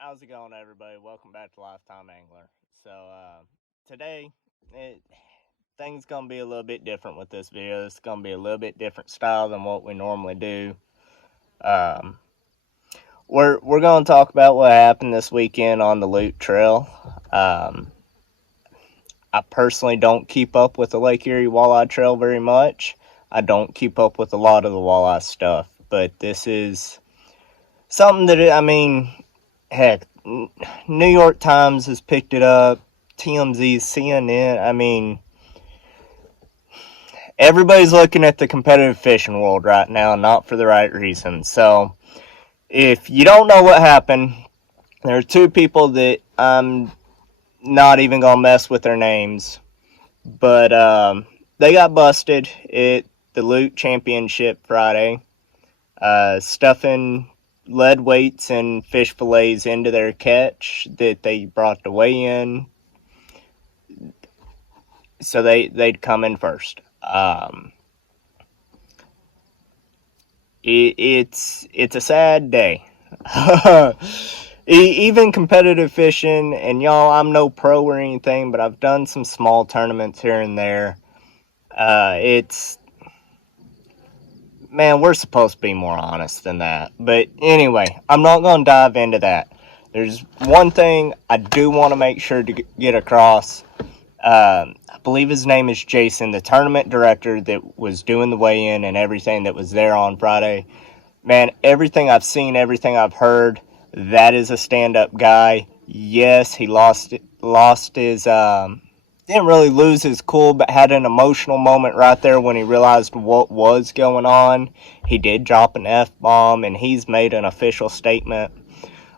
How's it going, everybody? Welcome back to Lifetime Angler. Today, it, things gonna be a little bit different with this video. It's gonna be a little bit different style than what we normally do. Um, we're gonna talk about what happened this weekend on the LEWT Trail. Um, I personally don't keep up with the Lake Erie Walleye Trail very much. I don't keep up with a lot of the walleye stuff, but this is something that heck, New York Times has picked it up, TMZ, CNN. Everybody's looking at the competitive fishing world right now, not for the right reasons. So, if you don't know what happened, there are two people that I'm not even gonna mess with their names, but they got busted at the LEWT Championship Friday, stuffing lead weights and fish fillets into their catch that they brought to weigh in, so they'd come in first. It's a sad day. Even competitive fishing, and y'all, I'm no pro or anything, but I've done some small tournaments here and there. It's Man, we're supposed to be more honest than that. But anyway, I'm not going to dive into that. There's one thing I do want to make sure to get across. I believe his name is Jason, the tournament director that was doing the weigh-in and everything that was there on Friday. Man, everything I've seen, everything I've heard, that is a stand-up guy. Yes, he lost his didn't really lose his cool, but had an emotional moment right there when he realized what was going on. He did drop an F-bomb, and he's made an official statement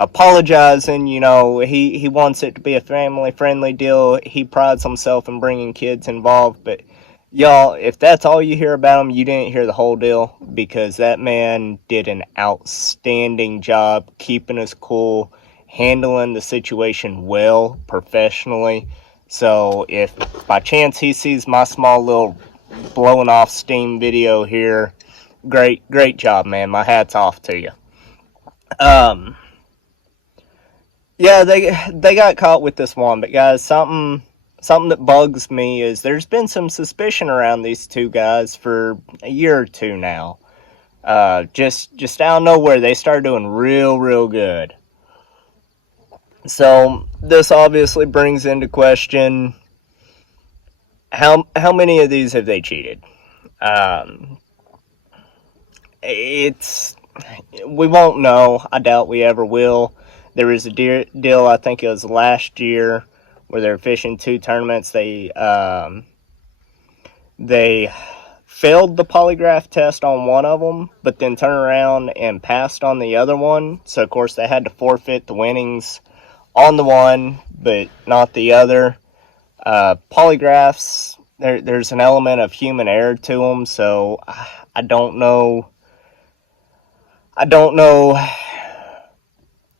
apologizing. He wants it to be a family-friendly deal. He prides himself in bringing kids involved, but y'all, if that's all you hear about him, you didn't hear the whole deal, because that man did an outstanding job keeping his cool, handling the situation well, professionally. So if by chance he sees my small little blowing off steam video here, great job, man. My hat's off to you. Yeah, they got caught with this one, but guys, something that bugs me is there's been some suspicion around these two guys for a year or two now. Just out of nowhere, they started doing real good. So this obviously brings into question how many of these have they cheated. It's We won't know. I doubt we ever will. There was a deal, I think it was last year, where they're fishing two tournaments. They failed the polygraph test on one of them, but then turned around and passed on the other one. So of course they had to forfeit the winnings on the one, but not the other. Polygraphs, there's an element of human error to them, so I don't know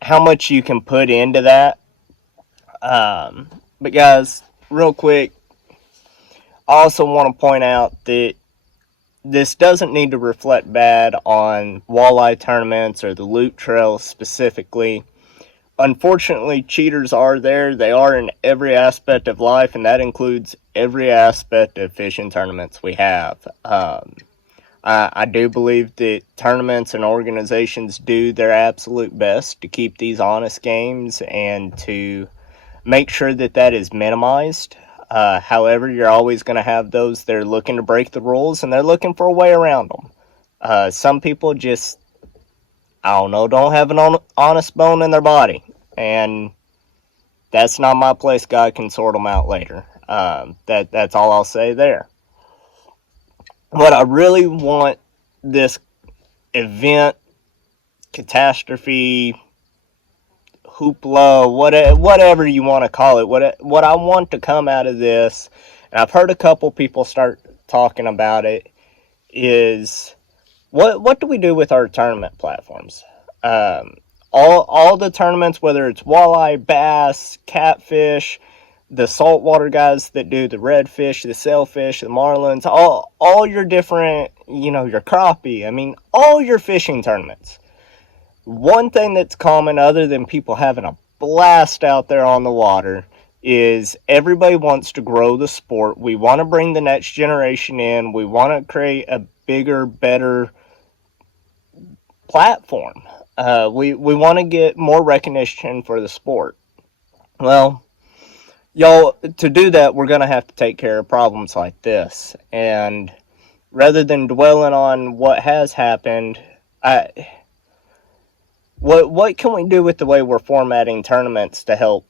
how much you can put into that. But guys, real quick, I also want to point out that this doesn't need to reflect bad on walleye tournaments or the LEWT Trail specifically. Unfortunately, cheaters are there. They are in every aspect of life, and that includes every aspect of fishing tournaments we have. I do believe that tournaments and organizations do their absolute best to keep these honest games and to make sure that is minimized. However, you're always going to have those that are looking to break the rules, and they're looking for a way around them. Some people just, I don't know, don't have an honest bone in their body, and that's not my place. God can sort them out later. That's all I'll say there. What I really want this event, catastrophe, hoopla, whatever you want to call it, what I want to come out of this, and I've heard a couple people start talking about it, is what do we do with our tournament platforms? All the tournaments, whether it's walleye, bass, catfish, the saltwater guys that do the redfish, the sailfish, the marlins, all your different, your crappie, all your fishing tournaments. One thing that's common, other than people having a blast out there on the water, is everybody wants to grow the sport. We want to bring the next generation in. We want to create a bigger, better platform. We want to get more recognition for the sport. Well, y'all, to do that, we're going to have to take care of problems like this. And rather than dwelling on what has happened, what can we do with the way we're formatting tournaments to help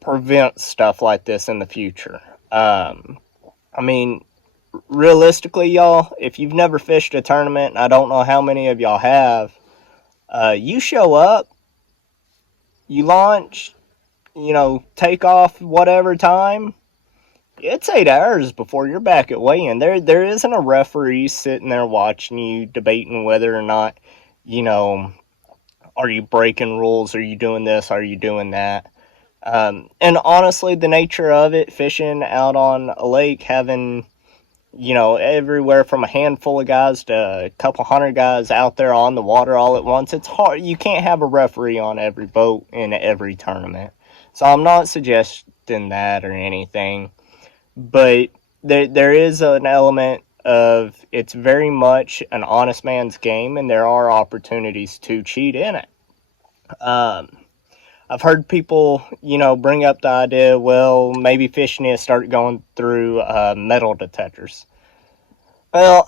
prevent stuff like this in the future? I mean, realistically, y'all, if you've never fished a tournament, and I don't know how many of y'all have, you show up, you launch, take off whatever time. It's 8 hours before you're back at weigh-in. There isn't a referee sitting there watching you, debating whether or not, are you breaking rules? Are you doing this? Are you doing that? And honestly, the nature of it, fishing out on a lake, having, everywhere from a handful of guys to a couple hundred guys out there on the water all at once, it's hard. You can't have a referee on every boat in every tournament. So I'm not suggesting that or anything. But there is an element of it's very much an honest man's game, and there are opportunities to cheat in it. I've heard people, bring up the idea, well, maybe fish need to start going through metal detectors. Well,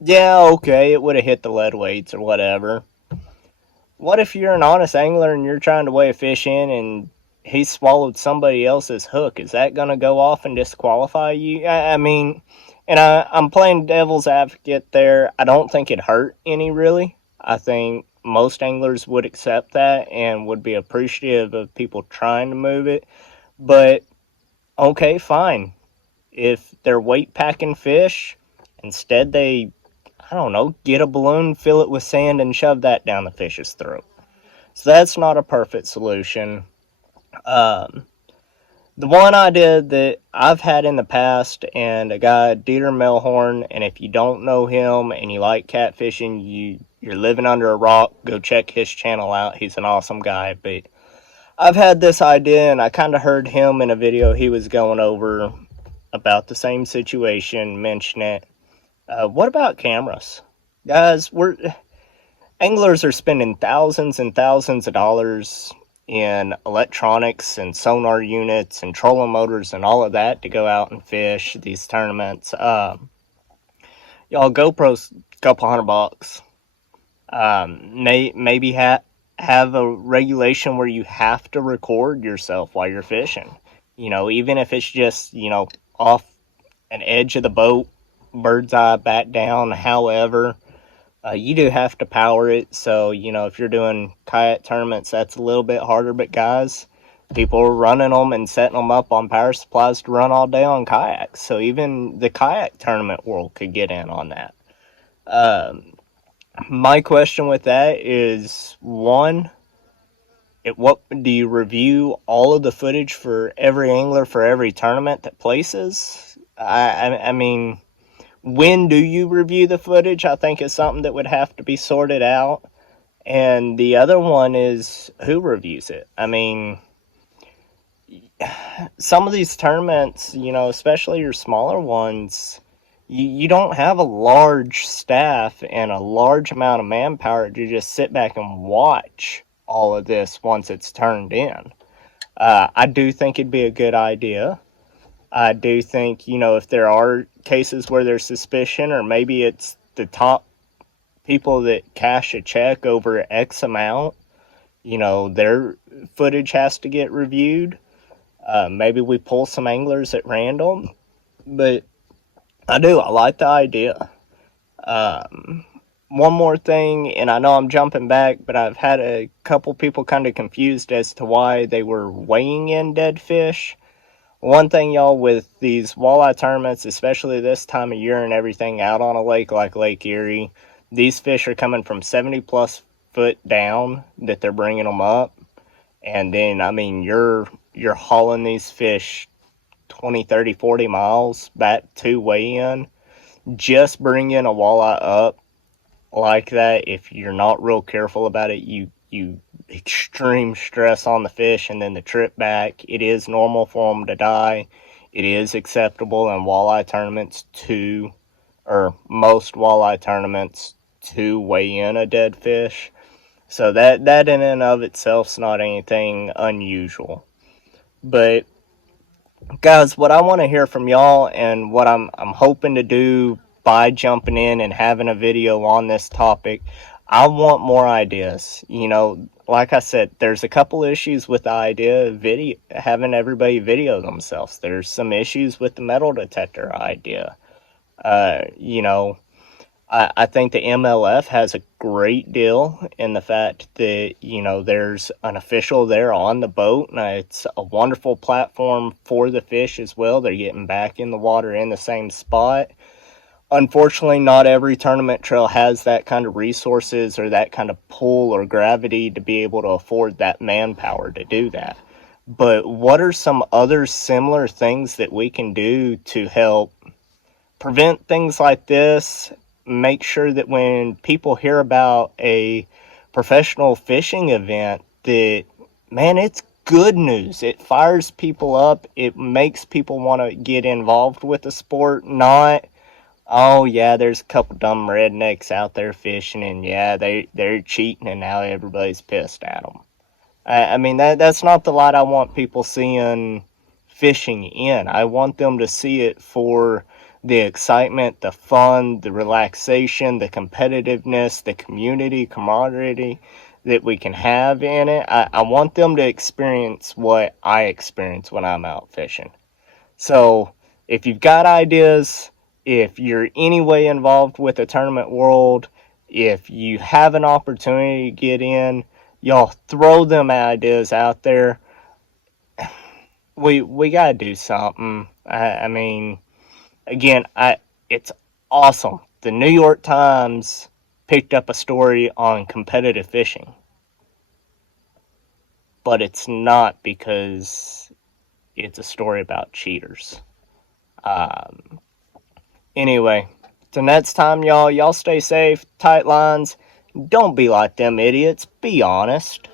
yeah, okay, it would have hit the lead weights or whatever. What if you're an honest angler and you're trying to weigh a fish in and he swallowed somebody else's hook? Is that going to go off and disqualify you? I mean, and I'm playing devil's advocate there. I don't think it hurt any, really. I think most anglers would accept that and would be appreciative of people trying to move it. But, okay, fine. If they're weight packing fish, instead they, I don't know, get a balloon, fill it with sand, and shove that down the fish's throat. So that's not a perfect solution. The one idea that I've had in the past, and a guy, Dieter Melhorn, and if you don't know him and you like catfishing, you're living under a rock, go check his channel out. He's an awesome guy. But I've had this idea, and I kind of heard him in a video he was going over about the same situation, mention it. What about cameras? Guys, anglers are spending thousands and thousands of dollars in electronics and sonar units and trolling motors and all of that to go out and fish these tournaments. Y'all, GoPro's a couple $100. Maybe have a regulation where you have to record yourself while you're fishing. Even if it's just, off an edge of the boat, bird's eye back down, however. You do have to power it, so, if you're doing kayak tournaments, that's a little bit harder, but guys, people are running them and setting them up on power supplies to run all day on kayaks, so even the kayak tournament world could get in on that. My question with that is, one, what do you review all of the footage for every angler for every tournament that places? I mean, when do you review the footage? I think is something that would have to be sorted out. And the other one is who reviews it. I mean, some of these tournaments, especially your smaller ones, you don't have a large staff and a large amount of manpower to just sit back and watch all of this once it's turned in. I do think it'd be a good idea. I do think, if there are cases where there's suspicion, or maybe it's the top people that cash a check over X amount, their footage has to get reviewed. Maybe we pull some anglers at random. But I like the idea. One more thing, and I know I'm jumping back, but I've had a couple people kind of confused as to why they were weighing in dead fish. One thing, y'all, with these walleye tournaments, especially this time of year and everything out on a lake like Lake Erie, these fish are coming from 70 plus foot down that they're bringing them up. And then, I mean, you're hauling these fish 20, 30, 40 miles back to weigh in. Just bringing a walleye up like that, if you're not real careful about it, you extreme stress on the fish, and then the trip back, it is normal for them to die. It is acceptable in walleye tournaments to, or most walleye tournaments, to weigh in a dead fish. So that in and of itself is not anything unusual. But guys, what I want to hear from y'all, and what I'm hoping to do by jumping in and having a video on this topic, I want more ideas. You know, like I said, there's a couple issues with the idea of video, having everybody video themselves. There's some issues with the metal detector idea. You know, I think the MLF has a great deal in the fact that, you know, there's an official there on the boat, and it's a wonderful platform for the fish as well. They're getting back in the water in the same spot. Unfortunately, not every tournament trail has that kind of resources or that kind of pull or gravity to be able to afford that manpower to do that. But what are some other similar things that we can do to help prevent things like this? Make sure that when people hear about a professional fishing event, that, man, it's good news. It fires people up. It makes people want to get involved with the sport, not, oh yeah, there's a couple dumb rednecks out there fishing, and yeah, they're cheating, and now everybody's pissed at them. I mean, that's not the light I want people seeing fishing in. I want them to see it for the excitement, the fun, the relaxation, the competitiveness, the community, camaraderie that we can have in it. I want them to experience what I experience when I'm out fishing. So if you've got ideas, if you're any way involved with the tournament world, if you have an opportunity to get in, y'all throw them ideas out there. We gotta do something. I mean, again, it's awesome. The New York Times picked up a story on competitive fishing, but it's not because it's a story about cheaters. Anyway, till next time, y'all stay safe, tight lines. Don't be like them idiots. Be honest.